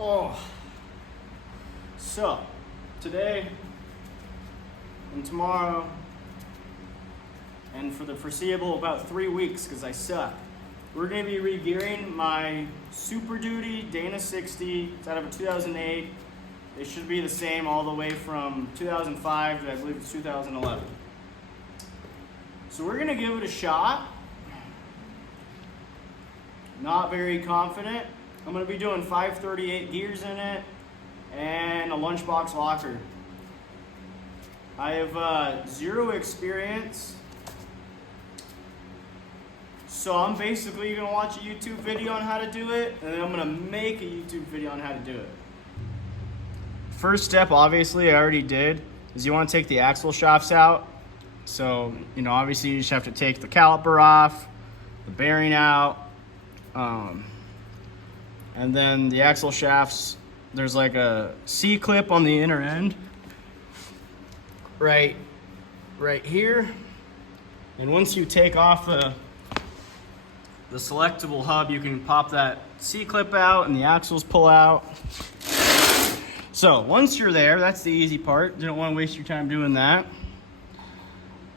Oh, so today and tomorrow and for the foreseeable about 3 weeks, because I suck, we're going to be re-gearing my Super Duty Dana 60. It's out of a 2008. It should be the same all the way from 2005 to I believe it's 2011. So we're going to give it a shot. Not very confident. I'm going to be doing 538 gears in it and a Lunchbox locker. I have zero experience, so I'm basically going to watch a YouTube video on how to do it, and then I'm going to make a YouTube video on how to do it. First step, obviously, I already did, is you want to take the axle shafts out. So, obviously you just have to take the caliper off, the bearing out, and then the axle shafts, there's like a C-clip on the inner end, right here. And once you take off the selectable hub, you can pop that C-clip out and the axles pull out. So once you're there, that's the easy part. You don't want to waste your time doing that.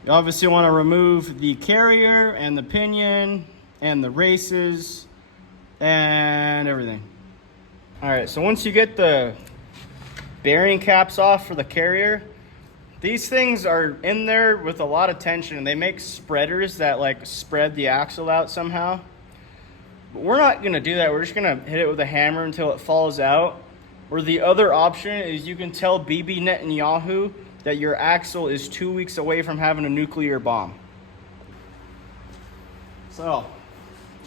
You obviously want to remove the carrier and the pinion and the races and everything. All right, so once you get the bearing caps off for the carrier, these things are in there with a lot of tension, and they make spreaders that like spread the axle out somehow. But we're not gonna do that. We're just gonna hit it with a hammer until it falls out. Or the other option is you can tell Bibi Netanyahu that your axle is 2 weeks away from having a nuclear bomb. So,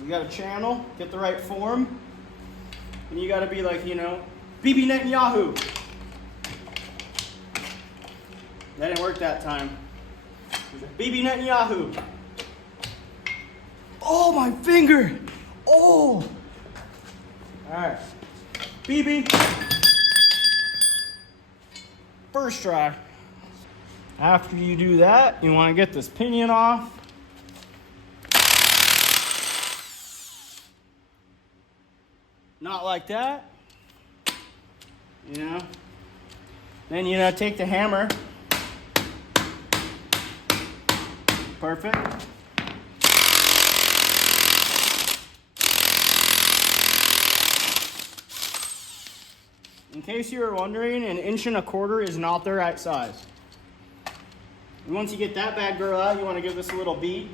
you got a channel, get the right form, and you gotta be like, Bibi Netanyahu. That didn't work that time. Bibi Netanyahu. Oh, my finger. Oh. All right. Bibi. First try. After you do that, you want to get this pinion off. Not like that. Then take the hammer. Perfect. In case you were wondering, 1.25 inches is not the right size. And once you get that bad girl out, you want to give this a little beat.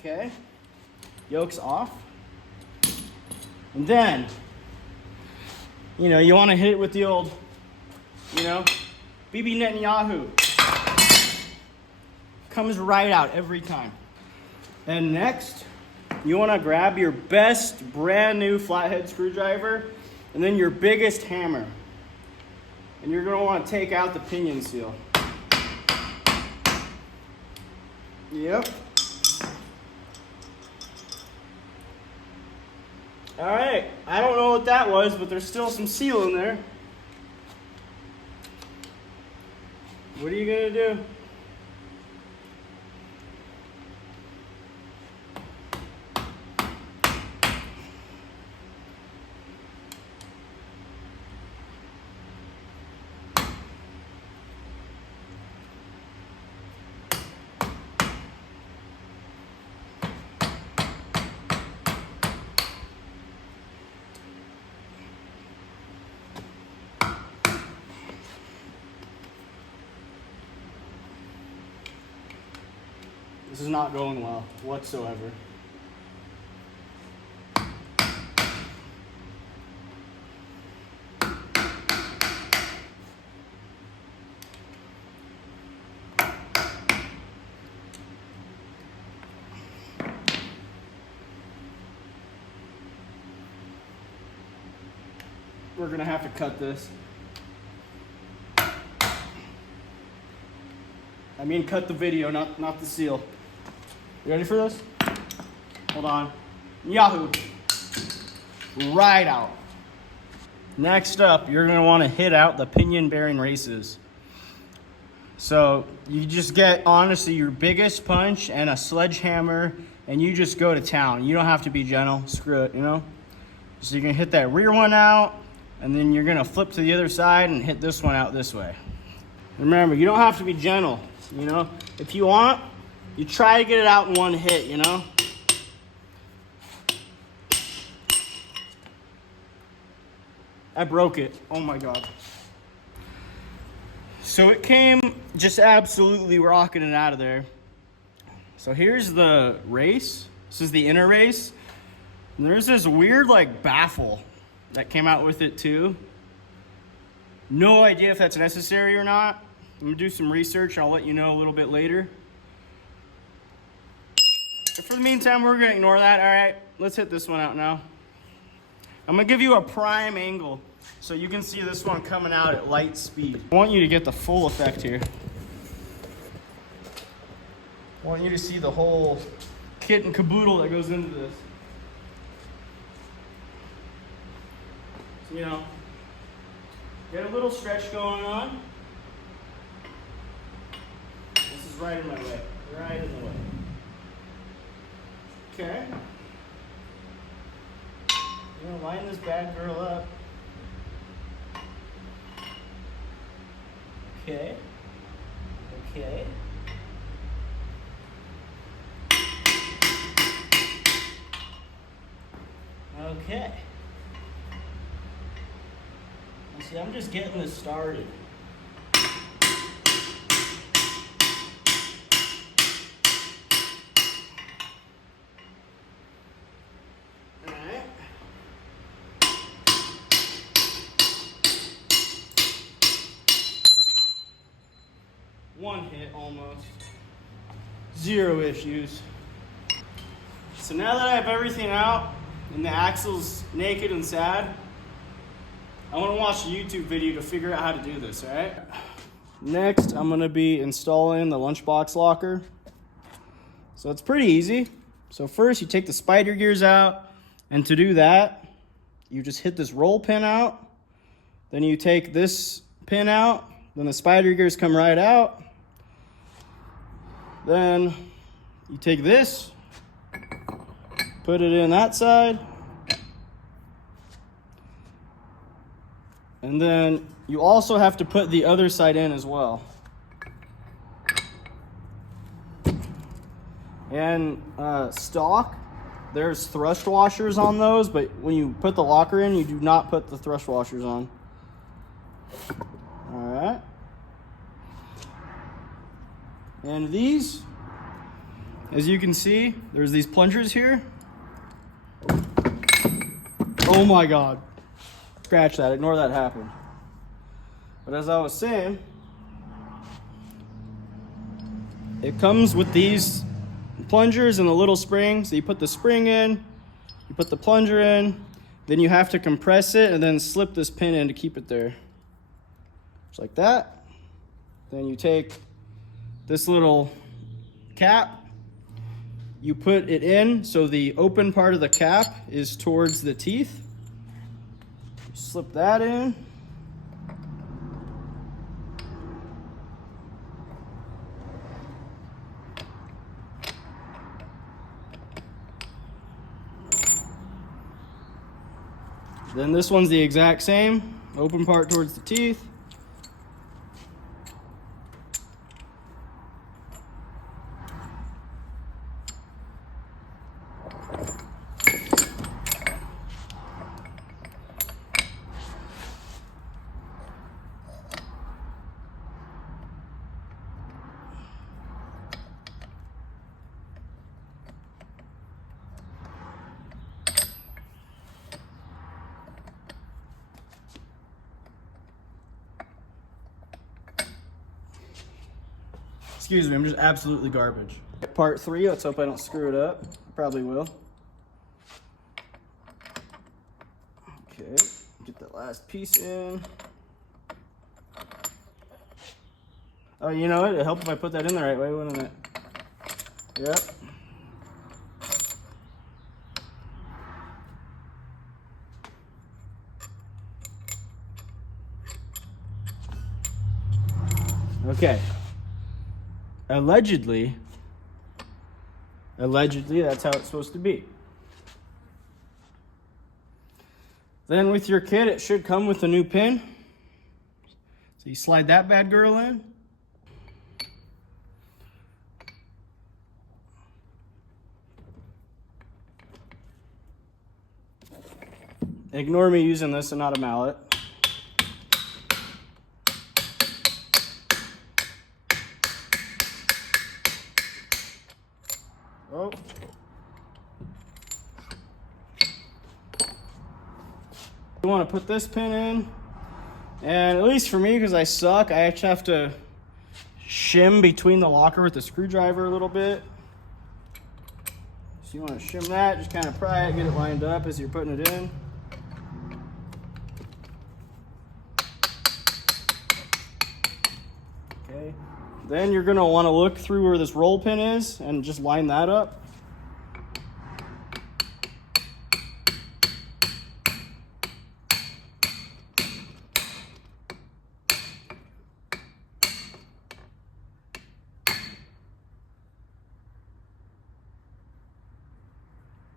Okay. Yoke's off. And then, you want to hit it with the old, Bibi Netanyahu. Comes right out every time. And next, you want to grab your best brand new flathead screwdriver and then your biggest hammer. And you're going to want to take out the pinion seal. Yep. All right, I don't know what that was, but there's still some seal in there. What are you gonna do? This is not going well whatsoever. We're gonna have to cut this. I mean, cut the video, not the seal. You ready for this? Hold on. Yahoo! Right out. Next up, you're gonna wanna hit out the pinion bearing races. So you just get, honestly, your biggest punch and a sledgehammer, and you just go to town. You don't have to be gentle, screw it, you know? So you're gonna hit that rear one out, and then you're gonna flip to the other side and hit this one out this way. Remember, you don't have to be gentle, you know? If you want, you try to get it out in one hit, you know? I broke it, oh my God. So it came just absolutely rocking it out of there. So here's the race. This is the inner race. And there's this weird like baffle that came out with it too. No idea if that's necessary or not. I'm gonna do some research and I'll let you know a little bit later. But for the meantime, we're gonna ignore that. All right, let's hit this one out now. I'm gonna give you a prime angle so you can see this one coming out at light speed. I want you to get the full effect here. I want you to see the whole kit and caboodle that goes into this. So, you know, get a little stretch going on. This is right in my way, right in the way. Okay. You're gonna line this bad girl up. Okay. Okay. Okay. See, I'm just getting this started. Alright. One hit almost. Zero issues. So now that I have everything out and the axle's naked and sad, I want to watch a YouTube video to figure out how to do this, all right? Next, I'm going to be installing the Lunchbox locker. So it's pretty easy. So first, you take the spider gears out, and to do that, you just hit this roll pin out. Then you take this pin out, then the spider gears come right out. Then you take this, put it in that side, and then you also have to put the other side in as well. And stock, there's thrust washers on those, but when you put the locker in, you do not put the thrust washers on. All right. And these, as you can see, there's these plungers here. Oh my God. Scratch that, ignore that happened. But as I was saying, it comes with these plungers and a little spring. So you put the spring in, you put the plunger in, then you have to compress it and then slip this pin in to keep it there. Just like that. Then you take this little cap, you put it in so the open part of the cap is towards the teeth. Slip that in. Then this one's the exact same, open part towards the teeth. Excuse me, I'm just absolutely garbage. Part 3, let's hope I don't screw it up. Probably will. Okay, get that last piece in. Oh, you know what? It'd help if I put that in the right way, wouldn't it? Yep. Okay. Allegedly, that's how it's supposed to be. Then with your kit, it should come with a new pin. So you slide that bad girl in. Ignore me using this and not a mallet. Oh. You want to put this pin in, and at least for me, because I suck, I actually have to shim between the locker with the screwdriver a little bit. So you want to shim that, just kind of pry it, get it lined up as you're putting it in. Okay. Then you're going to want to look through where this roll pin is and just line that up.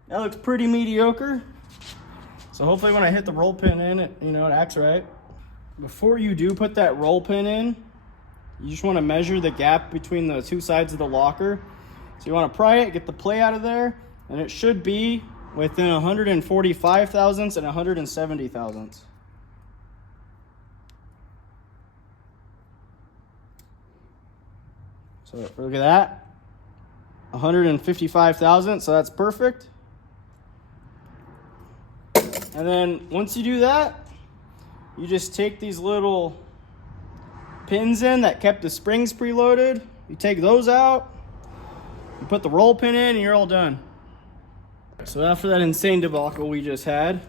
That looks pretty mediocre. So hopefully when I hit the roll pin in, it acts right. Before you do put that roll pin in, you just want to measure the gap between the two sides of the locker. So you want to pry it, get the play out of there, and it should be within 145 thousandths and 170 thousandths. So look at that, 155 thousandths, so that's perfect. And then once you do that, you just take these little pins in that kept the springs preloaded. You take those out, you put the roll pin in, and you're all done. So after that insane debacle we just had,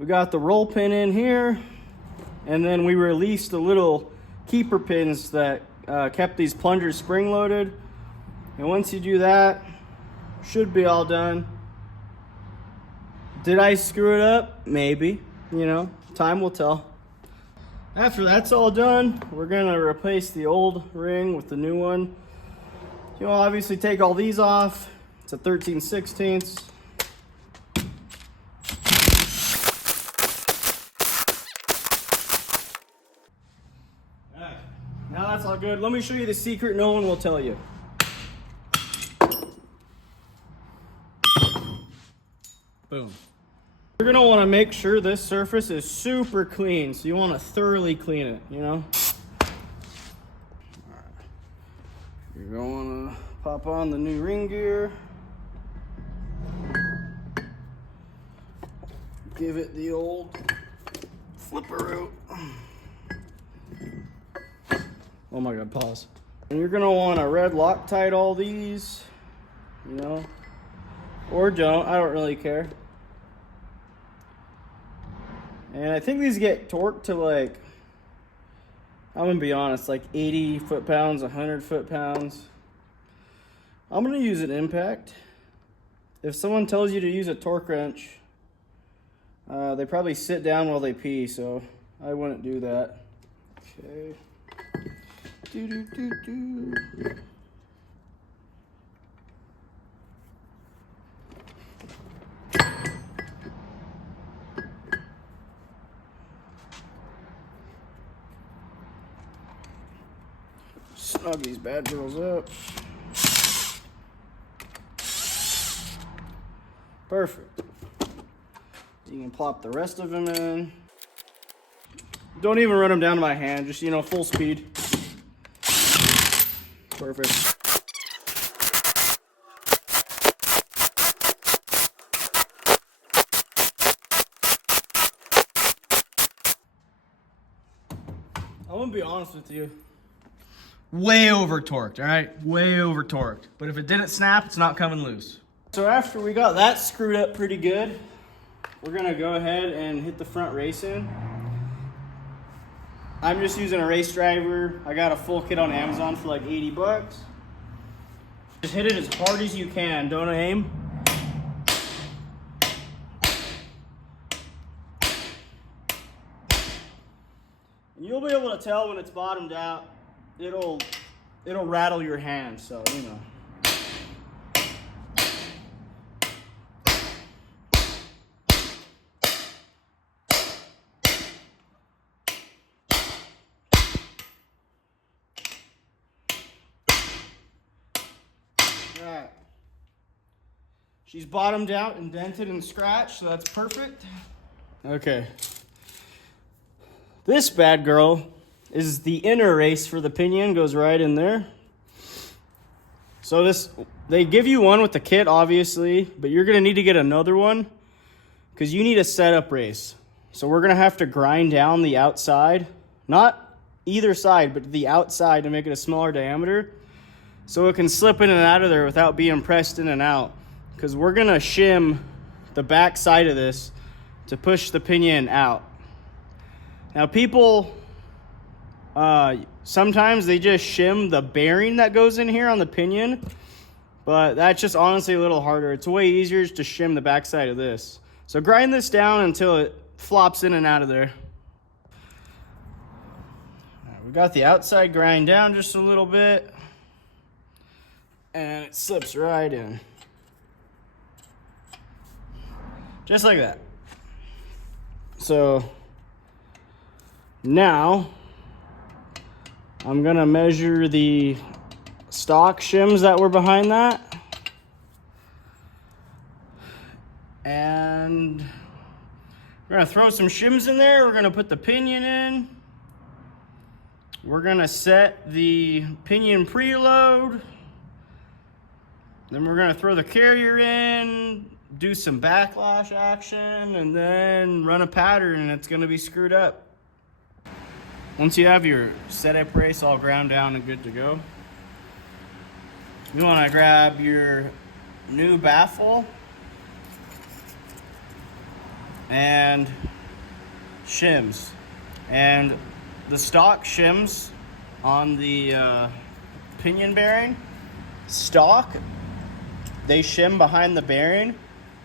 we got the roll pin in here, and then we released the little keeper pins that kept these plungers spring loaded. And once you do that, should be all done. Did I screw it up? Maybe. Time will tell. After that's all done, we're gonna replace the old ring with the new one. Obviously take all these off. It's a 13/16. Alright, now that's all good. Let me show you the secret no one will tell you. Boom. You're gonna wanna make sure this surface is super clean, so you wanna thoroughly clean it, Alright. You're gonna pop on the new ring gear. Give it the old flipperoo. Oh my God, pause. And you're gonna wanna red Loctite all these, or don't, I don't really care. And I think these get torqued to I'm gonna be honest, 80 foot-pounds, 100 foot-pounds. I'm gonna use an impact. If someone tells you to use a torque wrench, they probably sit down while they pee, so I wouldn't do that. Okay. Snug these bad girls up. Perfect. You can plop the rest of them in. Don't even run them down to my hand, just full speed. Perfect. I'm gonna be honest with you. Way over torqued, all right? Way over torqued. But if it didn't snap, it's not coming loose. So after we got that screwed up pretty good, we're gonna go ahead and hit the front race in. I'm just using a race driver. I got a full kit on Amazon for 80 bucks. Just hit it as hard as you can, don't aim. And you'll be able to tell when it's bottomed out. it'll rattle your hand, so you know. Alright. She's bottomed out, indented and scratched, so that's perfect. Okay. This bad girl is the inner race for the pinion, goes right in there. So they give you one with the kit, obviously, but you're gonna need to get another one because you need a setup race. So we're gonna have to grind down the outside, not either side, but the outside to make it a smaller diameter so it can slip in and out of there without being pressed in and out. Because we're gonna shim the back side of this to push the pinion out. Now people, sometimes they just shim the bearing that goes in here on the pinion, but that's just honestly a little harder. It's way easier to shim the back side of this. So grind this down until it flops in and out of there. All right, we got the outside grind down just a little bit, and it slips right in. Just like that. So now I'm gonna measure the stock shims that were behind that. And we're gonna throw some shims in there. We're gonna put the pinion in. We're gonna set the pinion preload. Then we're gonna throw the carrier in, do some backlash action, and then run a pattern, and it's gonna be screwed up. Once you have your setup race all ground down and good to go, you wanna grab your new baffle and shims. And the stock shims on the pinion bearing, stock, they shim behind the bearing,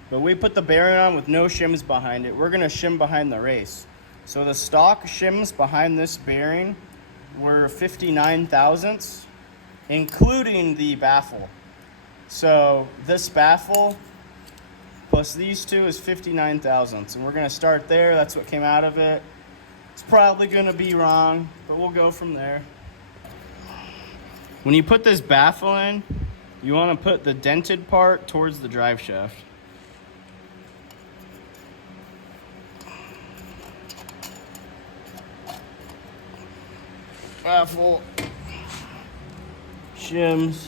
but we put the bearing on with no shims behind it. We're gonna shim behind the race. So the stock shims behind this bearing were 59 thousandths, including the baffle. So this baffle plus these two is 59 thousandths, and we're gonna start there. That's what came out of it. It's probably gonna be wrong, but we'll go from there. When you put this baffle in, you wanna put the dented part towards the drive shaft. Baffle, shims,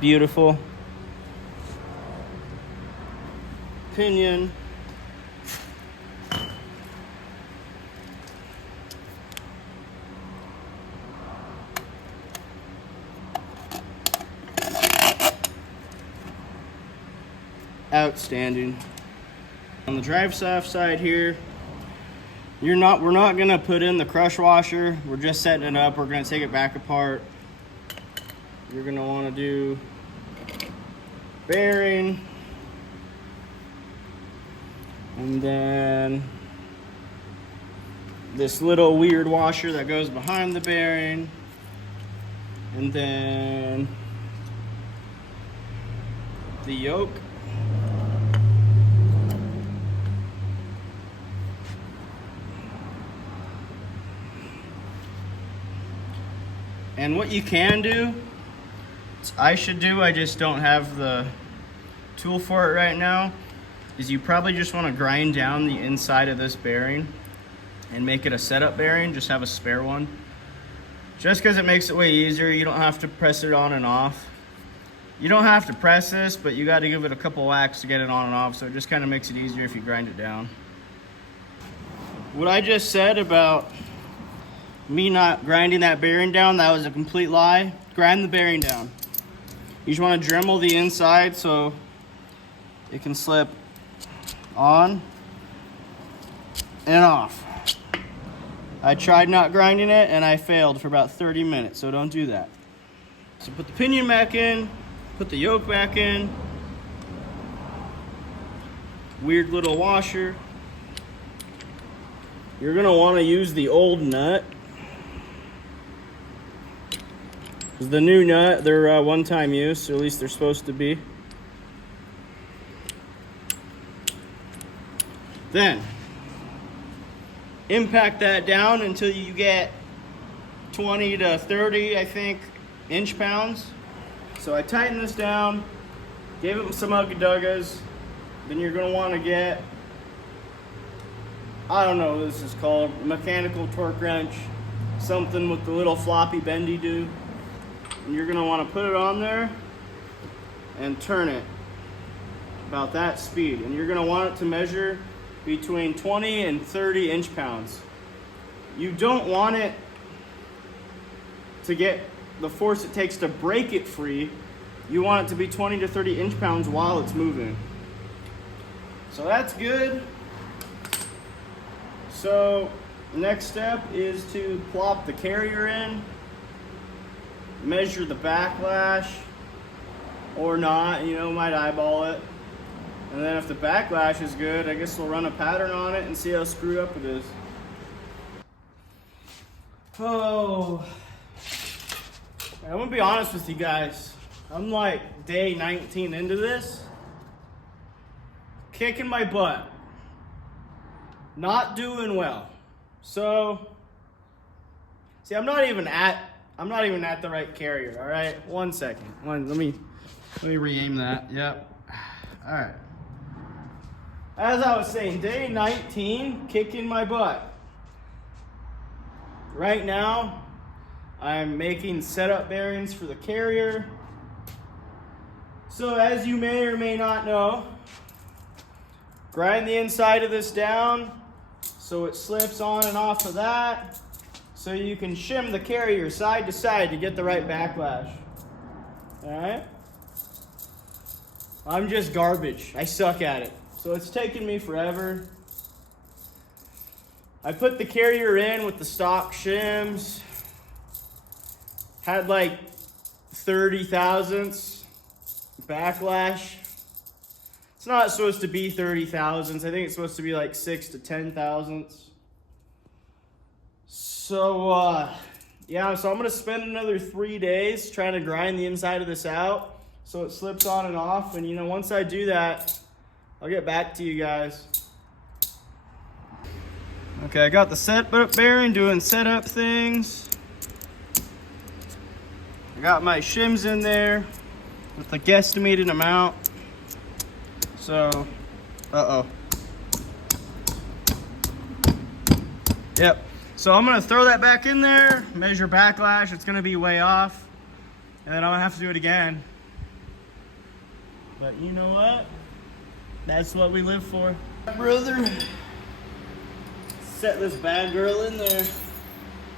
beautiful, pinion, outstanding. On the drive shaft side here, we're not gonna put in the crush washer. We're just setting it up. We're gonna take it back apart. You're gonna wanna do bearing, and then this little weird washer that goes behind the bearing, and then the yoke. And what you can do, I just don't have the tool for it right now, is you probably just want to grind down the inside of this bearing and make it a setup bearing. Just have a spare one. Just because it makes it way easier. You don't have to press it on and off. You don't have to press this, but you got to give it a couple whacks to get it on and off, so it just kind of makes it easier if you grind it down. What I just said about me not grinding that bearing down, that was a complete lie. Grind the bearing down. You just want to Dremel the inside so it can slip on and off. I tried not grinding it and I failed for about 30 minutes, so don't do that. So put the pinion back in, put the yoke back in, weird little washer. You're gonna wanna use the old nut. Because the new nut, they're one-time use, or at least they're supposed to be. Then, impact that down until you get 20 to 30, I think, inch-pounds. So I tighten this down, gave it some ugga-duggas. Then you're gonna wanna get, I don't know what this is called, mechanical torque wrench, something with the little floppy bendy do. And you're gonna wanna put it on there and turn it about that speed. And you're gonna want it to measure between 20 and 30 inch-pounds. You don't want it to get the force it takes to break it free. You want it to be 20 to 30 inch-pounds while it's moving. So that's good. So the next step is to plop the carrier in, measure the backlash or not, you know, might eyeball it. And then if the backlash is good, I guess we'll run a pattern on it and see how screwed up it is. Oh, I'm gonna be honest with you guys. I'm like day 19 into this, kicking my butt, not doing well. So, see, I'm not even at the right carrier. All right, 1 second. Let me re-aim that. Yep. All right. As I was saying, day 19, kicking my butt. Right now, I'm making setup bearings for the carrier. So as you may or may not know, grind the inside of this down so it slips on and off of that, so you can shim the carrier side to side to get the right backlash. All right? I'm just garbage. I suck at it. So it's taken me forever. I put the carrier in with the stock shims. Had like 30 thousandths backlash. It's not supposed to be 30 thousandths. I think it's supposed to be like 6 to 10 thousandths. So, yeah, so I'm gonna spend another 3 days trying to grind the inside of this out so it slips on and off. And you know, once I do that, I'll get back to you guys. Okay, I got the setup bearing doing setup things. I got my shims in there with the guesstimated amount. So, Yep. So I'm gonna throw that back in there, measure backlash. It's gonna be way off. And then I'm gonna have to do it again. But you know what? That's what we live for. Brother. Set this bad girl in there.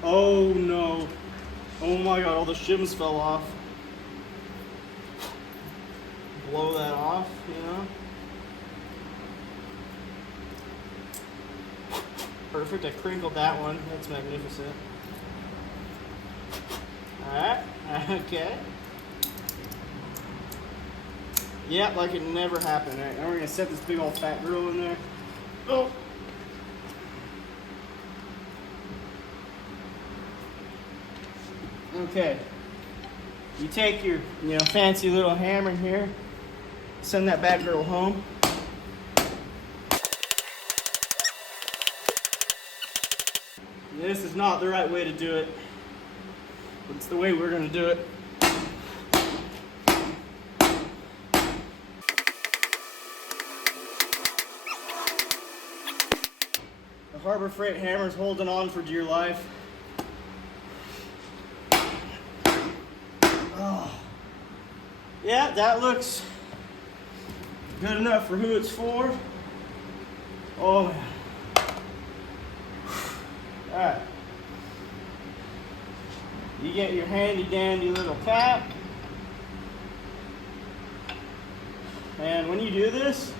Oh no. Oh my God, all the shims fell off. Blow that off, you know? Perfect, I crinkled that one. That's magnificent. Alright, okay. Yep, like it never happened. Alright, now we're gonna set this big old fat girl in there. Oh! Okay. You take your, fancy little hammer here, send that bad girl home. This is not the right way to do it, but it's the way we're gonna do it. The Harbor Freight hammer's holding on for dear life. Oh. Yeah, that looks good enough for who it's for. Oh man. Alright. You get your handy dandy little cap. And when you do this,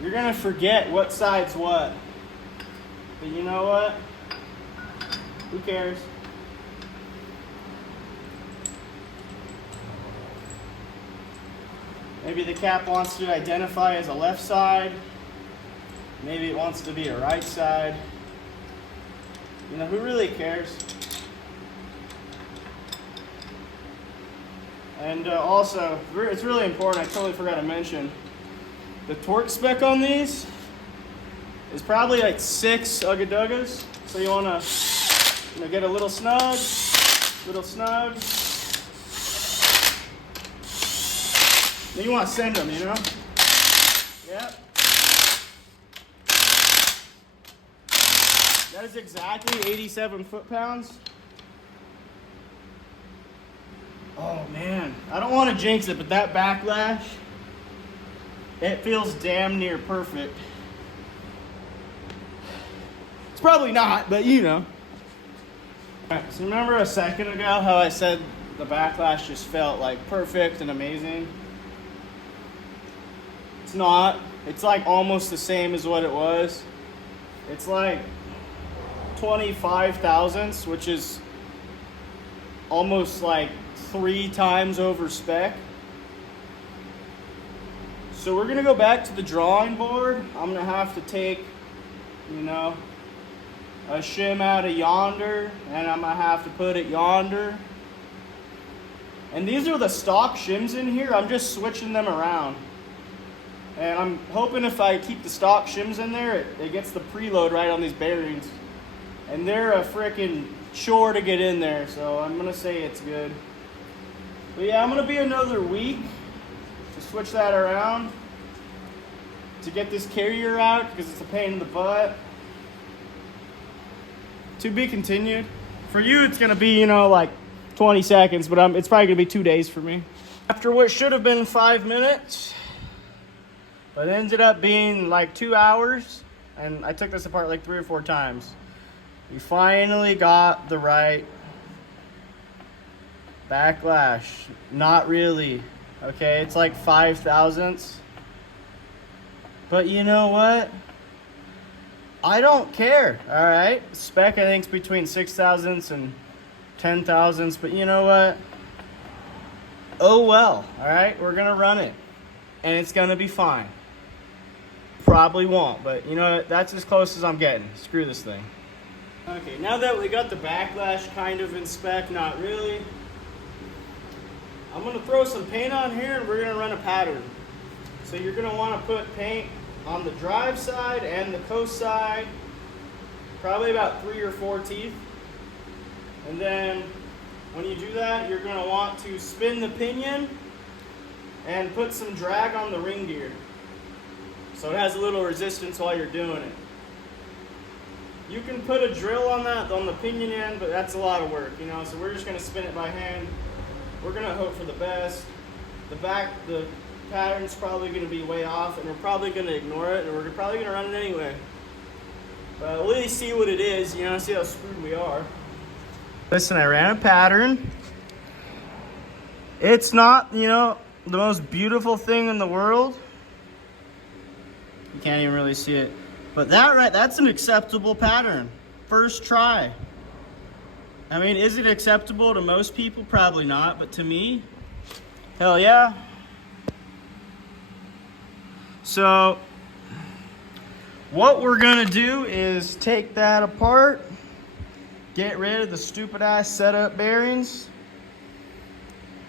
you're gonna forget what side's what. But you know what? Who cares? Maybe the cap wants to identify as a left side. Maybe it wants to be a right side. You know, who really cares? And also, it's really important, I totally forgot to mention, the torque spec on these is probably like 6 ugga-duggas. So you want to get a little snug. Then you want to send them, you know? Yep. That is exactly 87 foot-pounds. Oh man, I don't want to jinx it, but that backlash, it feels damn near perfect. It's probably not, but you know. Alright, so remember a second ago how I said the backlash just felt like perfect and amazing? It's not. It's like almost the same as what it was. It's like 25 thousandths, which is almost like 3 times over spec. So we're gonna go back to the drawing board. I'm gonna have to take, you know, a shim out of yonder, and I'm gonna have to put it yonder. And these are the stock shims in here. I'm just switching them around. And I'm hoping if I keep the stock shims in there, it gets the preload right on these bearings. And they're a freaking chore to get in there, so I'm gonna say it's good. But yeah, I'm gonna be another week to switch that around to get this carrier out because it's a pain in the butt. To be continued. For you, it's gonna be, you know, like 20 seconds, but it's probably gonna be 2 days for me. After what should have been 5 minutes, but it ended up being like 2 hours, and I took this apart like 3 or 4 times. We finally got the right backlash. Not really. Okay, it's like 5 thousandths. But you know what? I don't care, all right? Spec, I think, is between 6 thousandths and 10 thousandths, but you know what? Oh well, all right? We're gonna run it, and it's gonna be fine. Probably won't, but you know what? That's as close as I'm getting. Screw this thing. Okay, now that we got the backlash kind of in spec, not really, I'm gonna throw some paint on here and we're gonna run a pattern. So you're gonna wanna put paint on the drive side and the coast side, probably about 3 or 4 teeth. And then when you do that, you're gonna want to spin the pinion and put some drag on the ring gear. So it has a little resistance while you're doing it. You can put a drill on the pinion end, but that's a lot of work, you know, so we're just gonna spin it by hand. We're gonna hope for the best. The pattern's probably gonna be way off, and we're probably gonna ignore it, and we're probably gonna run it anyway. But we'll at least see what it is, you know, see how screwed we are. Listen, I ran a pattern. It's not, you know, the most beautiful thing in the world. You can't even really see it. But that's an acceptable pattern. First try. I mean, is it acceptable to most people? Probably not, but to me, hell yeah. So, what we're gonna do is take that apart, get rid of the stupid ass setup bearings,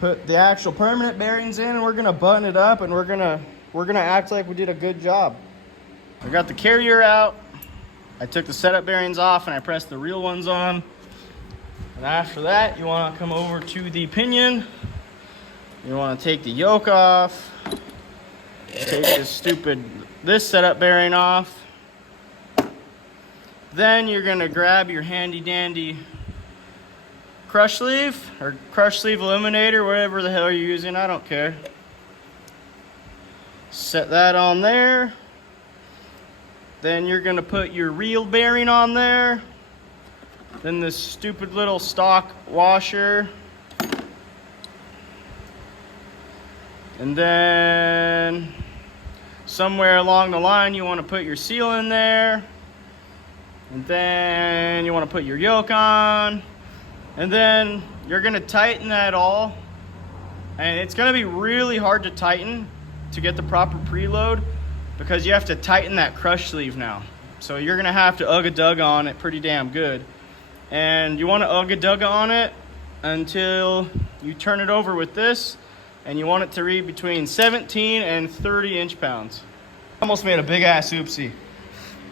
put the actual permanent bearings in, and we're gonna button it up, and we're gonna act like we did a good job. I got the carrier out. I took the setup bearings off and I pressed the real ones on. And after that, you want to come over to the pinion. You want to take the yoke off. Take this setup bearing off. Then you're going to grab your handy dandy crush sleeve or crush sleeve illuminator, whatever the hell you're using, I don't care. Set that on there. Then you're gonna put your real bearing on there. Then this stupid little stock washer. And then somewhere along the line you wanna put your seal in there. And then you wanna put your yoke on. And then you're gonna tighten that all. And it's gonna be really hard to tighten to get the proper preload because you have to tighten that crush sleeve now. So you're gonna have to ugga-dugga on it pretty damn good. And you wanna ugga-dugga on it until you turn it over with this, and you want it to read between 17 and 30 inch-pounds. Almost made a big ass oopsie.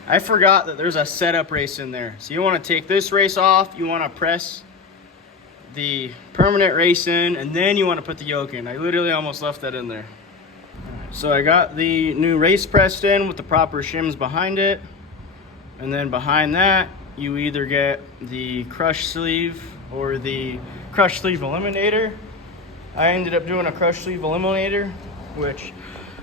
I forgot that there's a setup race in there. So you wanna take this race off, you wanna press the permanent race in, and then you wanna put the yoke in. I literally almost left that in there. So I got the new race pressed in with the proper shims behind it. And then behind that, you either get the crush sleeve or the crush sleeve eliminator. I ended up doing a crush sleeve eliminator, which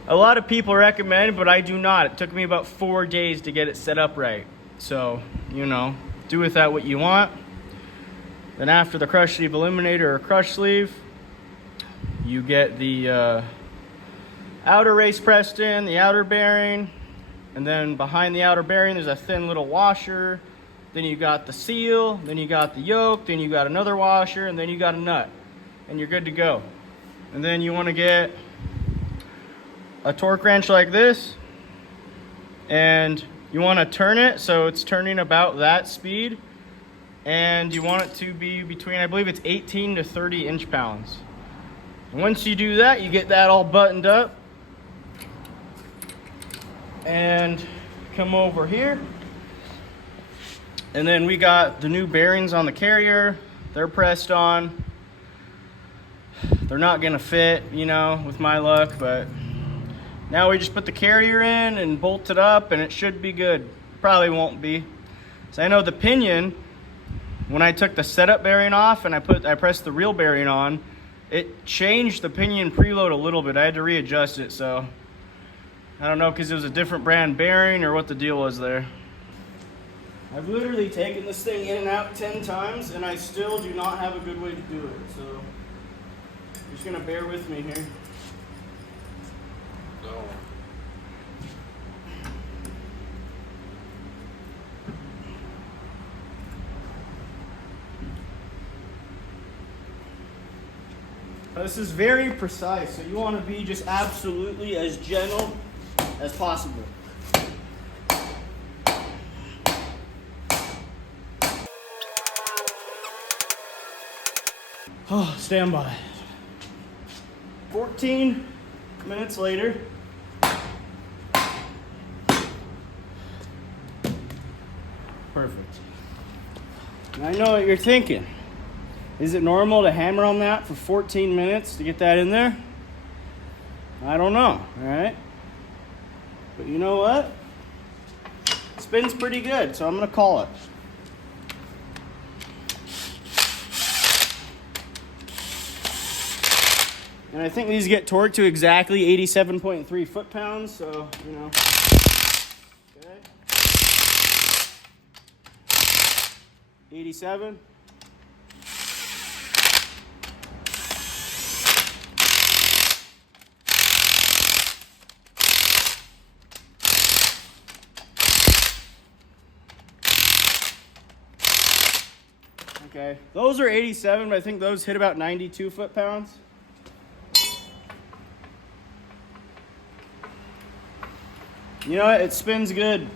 a lot of people recommend, but I do not. It took me about 4 days to get it set up right. So, you know, do with that what you want. Then after the crush sleeve eliminator or crush sleeve, you get the outer race pressed in, the outer bearing, and then behind the outer bearing there's a thin little washer. Then you got the seal, then you got the yoke, then you got another washer, and then you got a nut, and you're good to go. And then you want to get a torque wrench like this, and you want to turn it so it's turning about that speed, and you want it to be between, I believe it's 18 to 30 inch-pounds. And once you do that, you get that all buttoned up, and come over here, and then we got the new bearings on the carrier. They're pressed on. They're not gonna fit, you know, with my luck, but now we just put the carrier in and bolt it up, and it should be good. Probably won't be. So I know the pinion, when I took the setup bearing off and I pressed the real bearing on, it changed the pinion preload a little bit. I had to readjust it, so I don't know, because it was a different brand bearing or what the deal was there. I've literally taken this thing in and out 10 times, and I still do not have a good way to do it. So you're just gonna bear with me here. No. This is very precise, so you want to be just absolutely as gentle as possible. Oh, stand by. 14 minutes later. Perfect. And I know what you're thinking. Is it normal to hammer on that for 14 minutes to get that in there? I don't know, all right? But you know what? It spins pretty good, so I'm gonna call it. And I think these get torqued to exactly 87.3 foot-pounds, so, you know. Okay. 87. Okay, those are 87, but I think those hit about 92 foot-pounds. You know what? It spins good.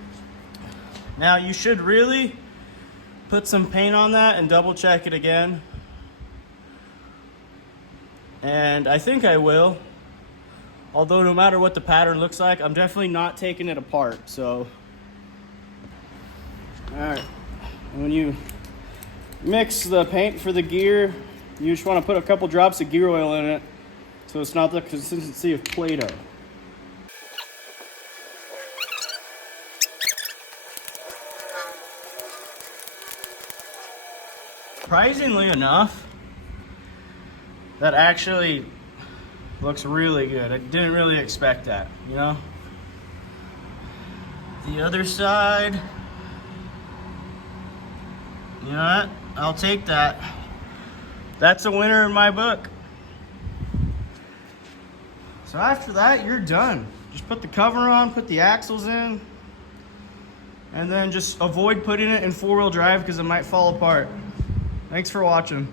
Now you should really put some paint on that and double check it again. And I think I will. Although no matter what the pattern looks like, I'm definitely not taking it apart, so. All right, when you mix the paint for the gear, you just want to put a couple drops of gear oil in it so it's not the consistency of Play-Doh. Surprisingly enough, that actually looks really good. I didn't really expect that, you know? The other side, you know what? I'll take that. That's a winner in my book. So after that, you're done. Just put the cover on, put the axles in, and then just avoid putting it in four-wheel drive because it might fall apart. Thanks for watching.